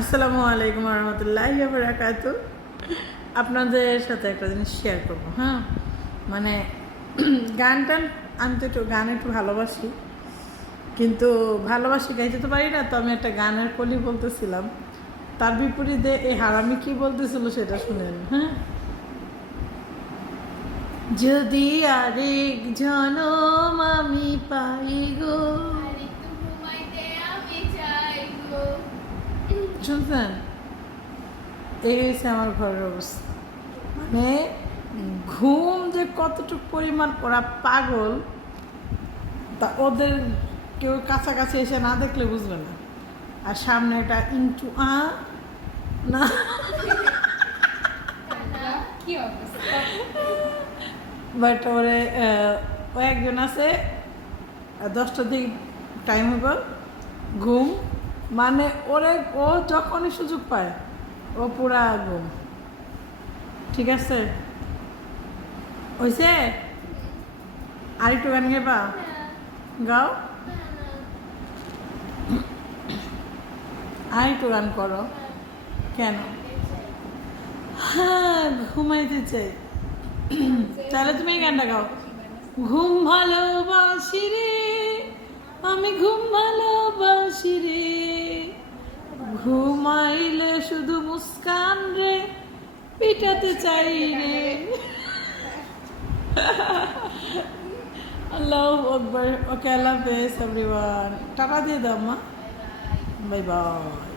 আসসালামু আলাইকুম রহমতুল্লাহি ওয়া বারাকাতু। আপনাদের সাথে একটা জিনিস শেয়ার করবো। হ্যাঁ, মানে গান টান, আমি তো একটু গান একটু ভালোবাসি, কিন্তু ভালোবাসি গাইতে তো পারি না। তো আমি একটা গানের কলি বলতেছিলাম, তার বিপরীতে এই হারামি কি বলতেছিল সেটা শুনেন। হ্যাঁ, যদি আরেক জনম আমি পাই গো, শুনছেন? এই হয়েছে আমার ঘরের অবস্থা। মানে ঘুম যে কতটুকু পরিমাণ ওরা পাগল, তা ওদের কেউ কাছাকাছি এসে না দেখলে বুঝবে না। আর সামনে একটা ইন্টু না, বাট ওরে ও একজন আছে 10টার দিকে টাইম হইব ঘুম, মানে ওরে ও যখনই সুযোগ পায় ও পুরা ঘুম। ঠিক আছে, হয়েছে? আর একটু গান গাইবা? গাও, আর একটু গান করো। কেন? হ্যাঁ, ঘুমাইতে চাই। তাহলে তুমি এই গানটা গাও। ঘুম ভালোবাসি রে, আমি ঘুম ভালোবাসি রে, ঘুমাইলে শুধু মুস্কান রে পিটাতে চাই রে। আল্লাহু আকবার। ওকে, আল্লাহ হাফেজ এভরিওয়ান। টাকা দিয়ে দাও মা। Bye bye.